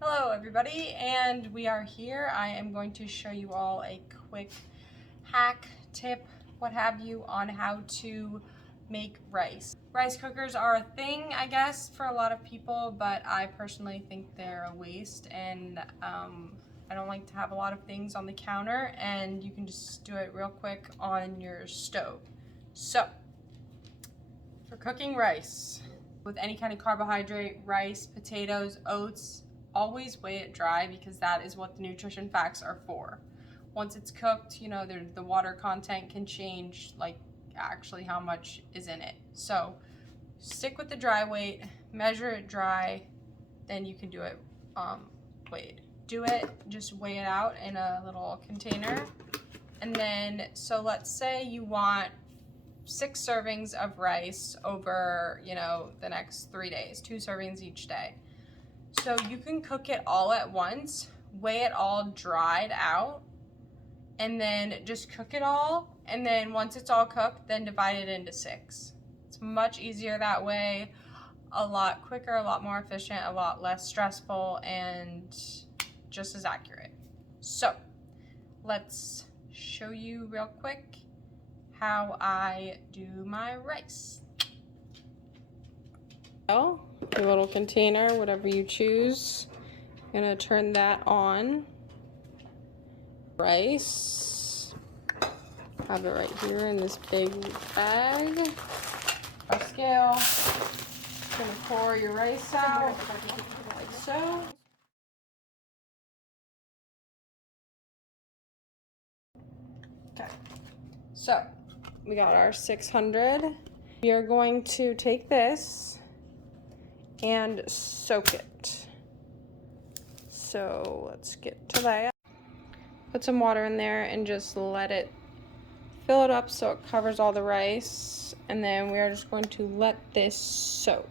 Hello everybody, and we are here. I am going to show you all a quick hack, tip, what have you, on how to make rice. Rice cookers are a thing, I guess, for a lot of people, but I personally think they're a waste, and I don't like to have a lot of things on the counter, and you can just do it real quick on your stove. So, for cooking rice, with any kind of carbohydrate, rice, potatoes, oats, always weigh it dry because that is what the nutrition facts are for. Once it's cooked, you know, the water content can change, like actually how much is in it. So stick with the dry weight, measure it dry, then you can do it weighed. Do it, just weigh it out in a little container. And then, so let's say you want 6 servings of rice over, you know, the next 3 days, 2 servings each day. So you can cook it all at once, weigh it all dried out, and then just cook it all. And then once it's all cooked, then divide it into 6. It's much easier that way, a lot quicker, a lot more efficient, a lot less stressful, and just as accurate. So let's show you real quick how I do my rice. Well, your little container, whatever you choose. I'm gonna turn that on. Rice. Have it right here in this big bag. Our scale. Gonna pour your rice out like so. Okay. So we got our 600. We are going to take this and soak it. So let's get to that. Put some water in there and just let it fill it up so it covers all the rice. And then we are just going to let this soak.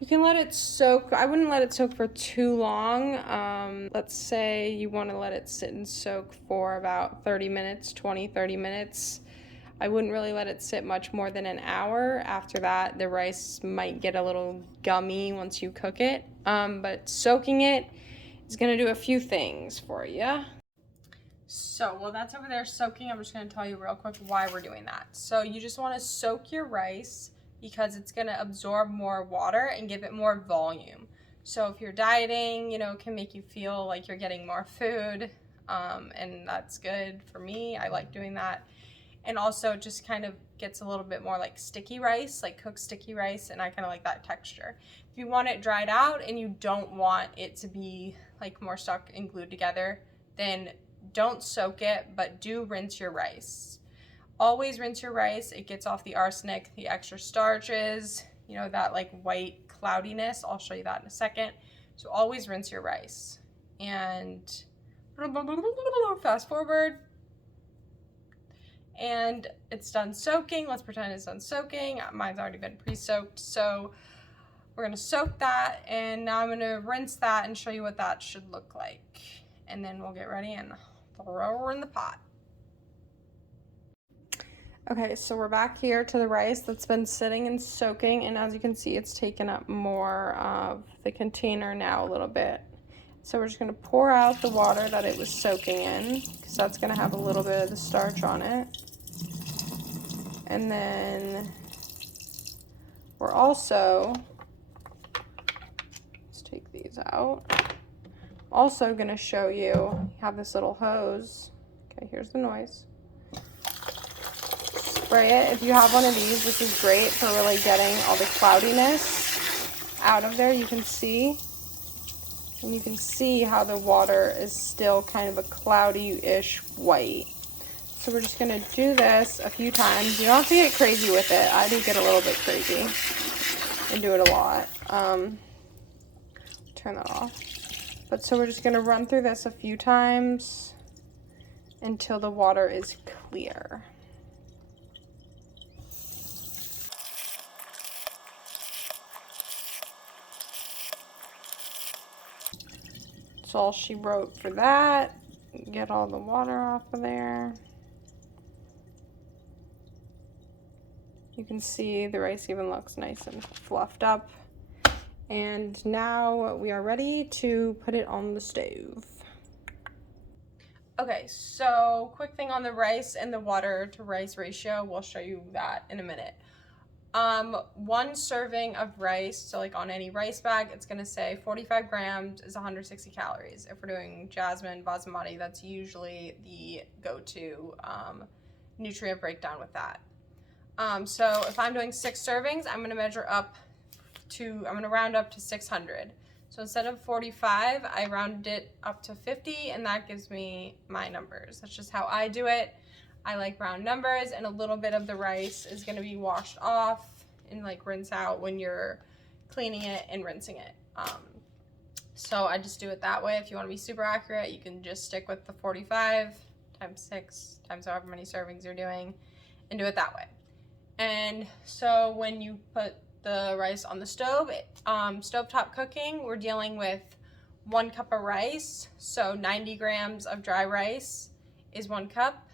You can let it soak. I wouldn't let it soak for too long. Let's say you want to let it sit and soak for about 30 minutes, 20, 30 minutes. I wouldn't really let it sit much more than an hour. After that, the rice might get a little gummy once you cook it. But soaking it is gonna do a few things for you. So while that's over there soaking, I'm just gonna tell you real quick why we're doing that. So you just wanna soak your rice because it's gonna absorb more water and give it more volume. So if you're dieting, you know, it can make you feel like you're getting more food, and that's good for me. I like doing that. And also it just kind of gets a little bit more like sticky rice, like cooked sticky rice, and I kind of like that texture. If you want it dried out and you don't want it to be like more stuck and glued together, then don't soak it, but do rinse your rice. Always rinse your rice. It gets off the arsenic, the extra starches, you know, that like white cloudiness. I'll show you that in a second. So always rinse your rice. And fast forward. And it's done soaking. Let's pretend it's done soaking. Mine's already been pre-soaked. So we're gonna soak that, and now I'm gonna rinse that and show you what that should look like. And then we'll get ready and throw her in the pot. Okay, so we're back here to the rice that's been sitting and soaking, and as you can see, it's taken up more of the container now a little bit. So we're just gonna pour out the water that it was soaking in, because that's gonna have a little bit of the starch on it. And then we're also, let's take these out. Also gonna show you have this little hose. Okay, here's the noise. Spray it. If you have one of these, this is great for really getting all the cloudiness out of there. You can see. And you can see how the water is still kind of a cloudy-ish white. So we're just gonna do this a few times. You don't have to get crazy with it. I do get a little bit crazy and do it a lot. Turn that off. But so we're just gonna run through this a few times until the water is clear. That's all she wrote for that. Get all the water off of there. You can see the rice even looks nice and fluffed up. And now we are ready to put it on the stove. Okay, so quick thing on the rice and the water to rice ratio. We'll show you that in a minute. 1 serving of rice, so like on any rice bag, it's gonna say 45 grams is 160 calories. If we're doing jasmine, basmati, that's usually the go-to nutrient breakdown with that. So if I'm doing 6 servings, I'm gonna round up to 600. So instead of 45, I rounded it up to 50, and that gives me my numbers. That's just how I do it. I like round numbers, and a little bit of the rice is gonna be washed off and like rinse out when you're cleaning it and rinsing it. So I just do it that way. If you wanna be super accurate, you can just stick with the 45 times 6 times however many servings you're doing and do it that way. And so when you put the rice on the stove, stovetop cooking, we're dealing with 1 cup of rice. So 90 grams of dry rice is 1 cup.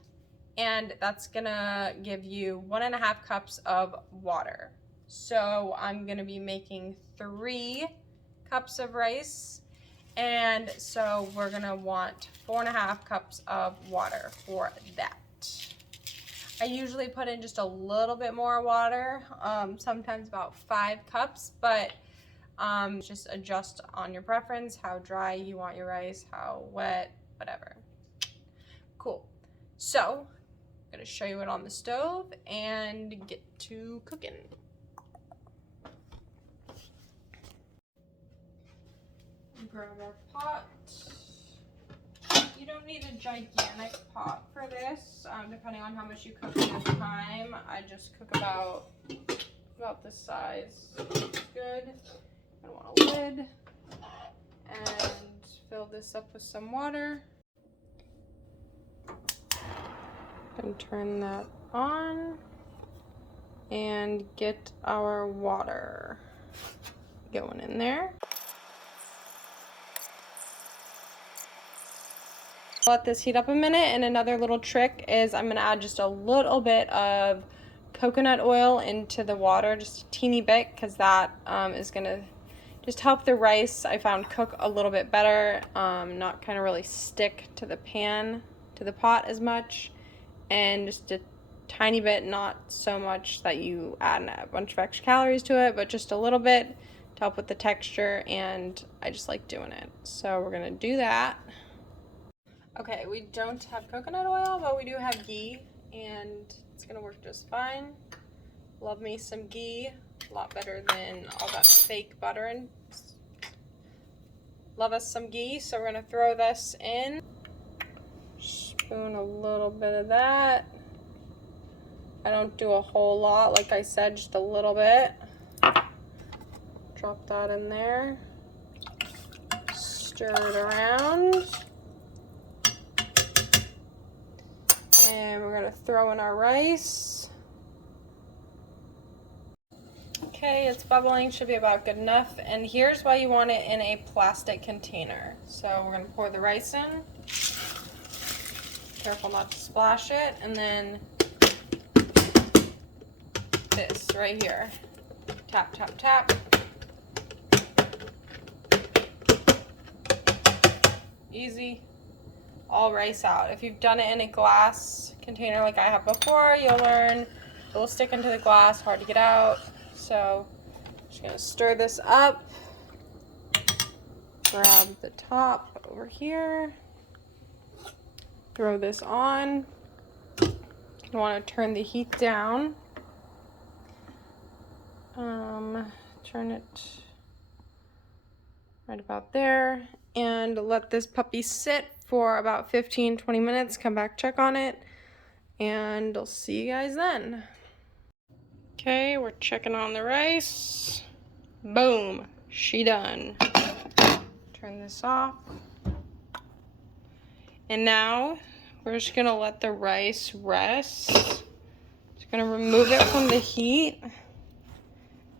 And that's gonna give you 1.5 cups of water. So I'm gonna be making 3 cups of rice. And so we're gonna want 4.5 cups of water for that. I usually put in just a little bit more water, sometimes about 5 cups, but just adjust on your preference, how dry you want your rice, how wet, whatever. Cool. So I'm gonna show you it on the stove and get to cooking. Grab our pot. You don't need a gigantic pot for this, depending on how much you cook at a time. I just cook about this size. It's good. I want a lid and fill this up with some water. And turn that on and get our water going in there. Let this heat up a minute, and another little trick is I'm gonna add just a little bit of coconut oil into the water, just a teeny bit, because that is gonna just help the rice, I found, cook a little bit better, not kind of really stick to the pan, to the pot as much, and just a tiny bit, not so much that you add a bunch of extra calories to it, but just a little bit to help with the texture, and I just like doing it. So we're gonna do that. Okay, we don't have coconut oil, but we do have ghee, and it's gonna work just fine. Love me some ghee, a lot better than all that fake butter. And love us some ghee, so we're gonna throw this in. Spoon a little bit of that. I don't do a whole lot, like I said, just a little bit. Drop that in there. Stir it around. And we're gonna throw in our rice. Okay, it's bubbling, should be about good enough. And here's why you want it in a plastic container. So we're gonna pour the rice in. Careful not to splash it. And then this right here. Tap, tap, tap. Easy. All rice out. If you've done it in a glass container like I have before, you'll learn it'll stick into the glass, hard to get out. So I'm just gonna stir this up. Grab the top over here. Throw this on. You want to turn the heat down. Turn it right about there, and let this puppy sit for about 15-20 minutes. Come back, check on it, and I'll see you guys then. Okay, we're checking on the rice. Boom, she done. Turn this off. And now we're just gonna let the rice rest. Just gonna remove it from the heat.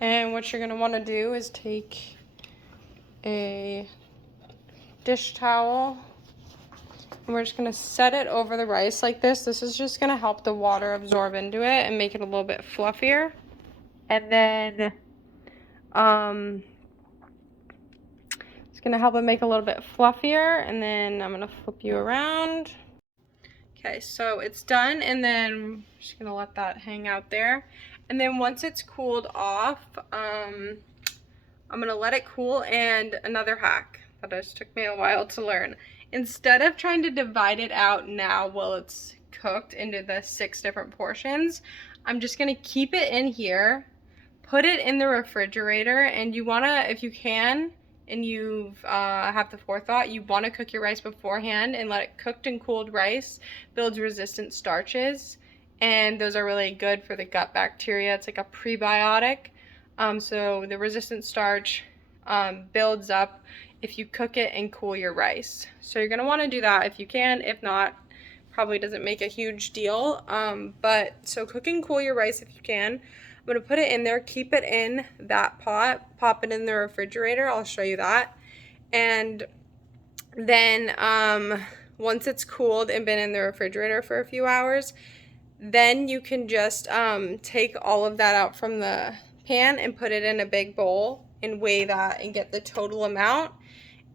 And what you're gonna wanna do is take a dish towel, and we're just gonna set it over the rice like this. This is just gonna help the water absorb into it and make it a little bit fluffier. And then It's gonna help it make a little bit fluffier, and then I'm gonna flip you around. Okay, so it's done, and then I'm just gonna let that hang out there. And then once it's cooled off, I'm gonna let it cool. And another hack that just took me a while to learn. Instead of trying to divide it out now while it's cooked into the 6 different portions, I'm just gonna keep it in here, put it in the refrigerator, and you wanna, if you can, and you have the forethought, you want to cook your rice beforehand and let it cooked and cooled rice builds resistant starches, and those are really good for the gut bacteria. It's like a prebiotic. So the resistant starch builds up if you cook it and cool your rice. So you're going to want to do that if you can. If not, probably doesn't make a huge deal. But so cook and cool your rice if you can. I'm going to put it in there, keep it in that pot, pop it in the refrigerator. I'll show you that. And then once it's cooled and been in the refrigerator for a few hours, then you can just take all of that out from the pan and put it in a big bowl and weigh that and get the total amount.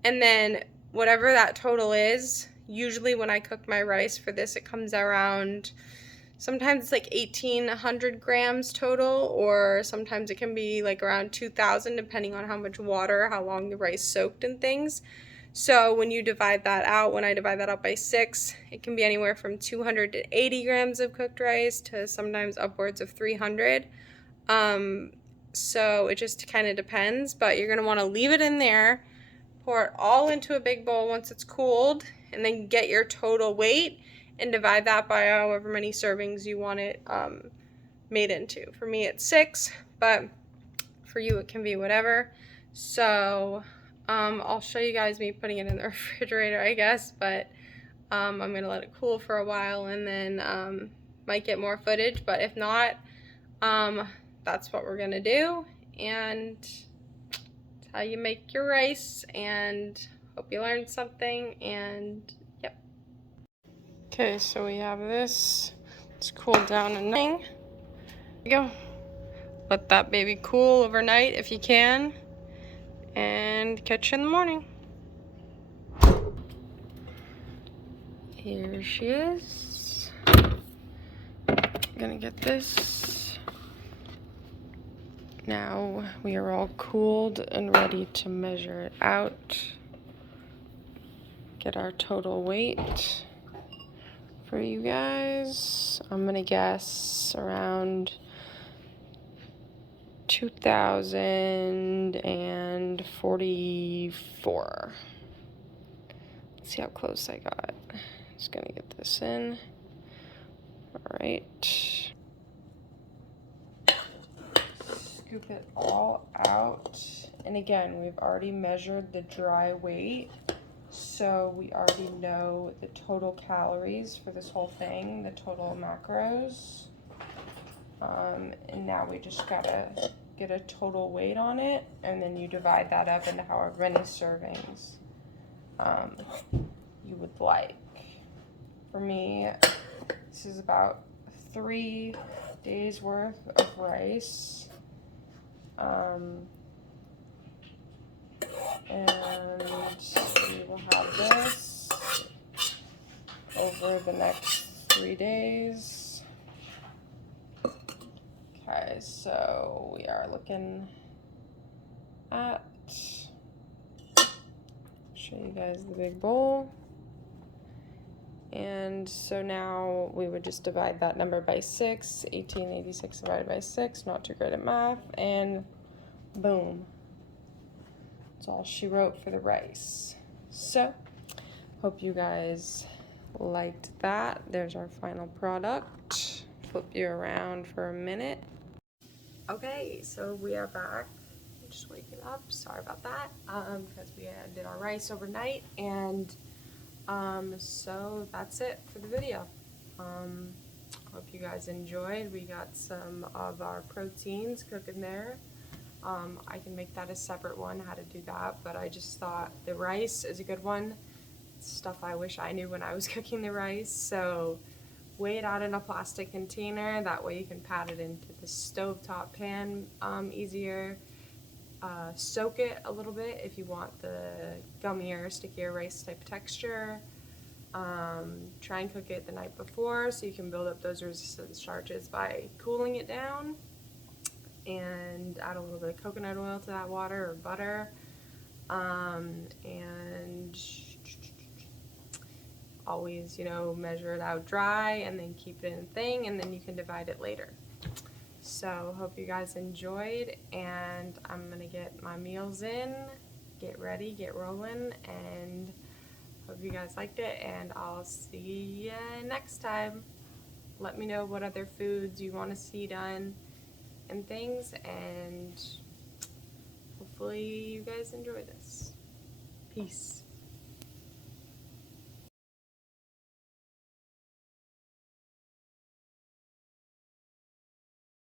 And then whatever that total is, usually when I cook my rice for this, it comes around, sometimes it's like 1,800 grams total, or sometimes it can be like around 2,000 depending on how much water, how long the rice soaked and things. So when you divide that out, when I divide that out by 6, it can be anywhere from 280 grams of cooked rice to sometimes upwards of 300. So it just kind of depends, but you're going to want to leave it in there, pour it all into a big bowl once it's cooled, and then get your total weight and divide that by however many servings you want it made into. For me, it's 6, but for you, it can be whatever. So I'll show you guys me putting it in the refrigerator, I guess, but I'm going to let it cool for a while, and then might get more footage, but if not, that's what we're going to do, and it's how you make your rice, and hope you learned something, and yep. Okay, so we have this. It's cooled down a night. There you go. Let that baby cool overnight if you can, and catch you in the morning. Here she is. Gonna get this. Now we are all cooled and ready to measure it out. Get our total weight for you guys. I'm gonna guess around 2,044. Let's see how close I got. Just gonna get this in. All right. Scoop it all out. And again, we've already measured the dry weight, so we already know the total calories for this whole thing, the total macros. And now we just gotta get a total weight on it, and then you divide that up into however many servings you would like. For me, this is about 3 days worth of rice. And we will have this over the next 3 days. Okay, so we are looking at, show you guys the big bowl. And so now we would just divide that number by 6, 1886 divided by 6, not too great at math, and boom. That's all she wrote for the rice. So, hope you guys liked that. There's our final product. Flip you around for a minute. Okay, so we are back. I'm just waking up. Sorry about that. Because we did our rice overnight, and so that's it for the video. Hope you guys enjoyed. We got some of our proteins cooking there. I can make that a separate one, how to do that, but I just thought the rice is a good one. It's stuff I wish I knew when I was cooking the rice. So weigh it out in a plastic container, that way you can pat it into the stovetop pan easier. soak it a little bit if you want the gummier, stickier rice type texture. Try and cook it the night before so you can build up those resistant starches by cooling it down, and add a little bit of coconut oil to that water or butter, and always, measure it out dry and then keep it in a thing, and then you can divide it later. So hope you guys enjoyed, and I'm gonna get my meals in, get ready, get rolling, and hope you guys liked it, and I'll see you next time. Let me know what other foods you want to see done and things, and hopefully you guys enjoy this. Peace.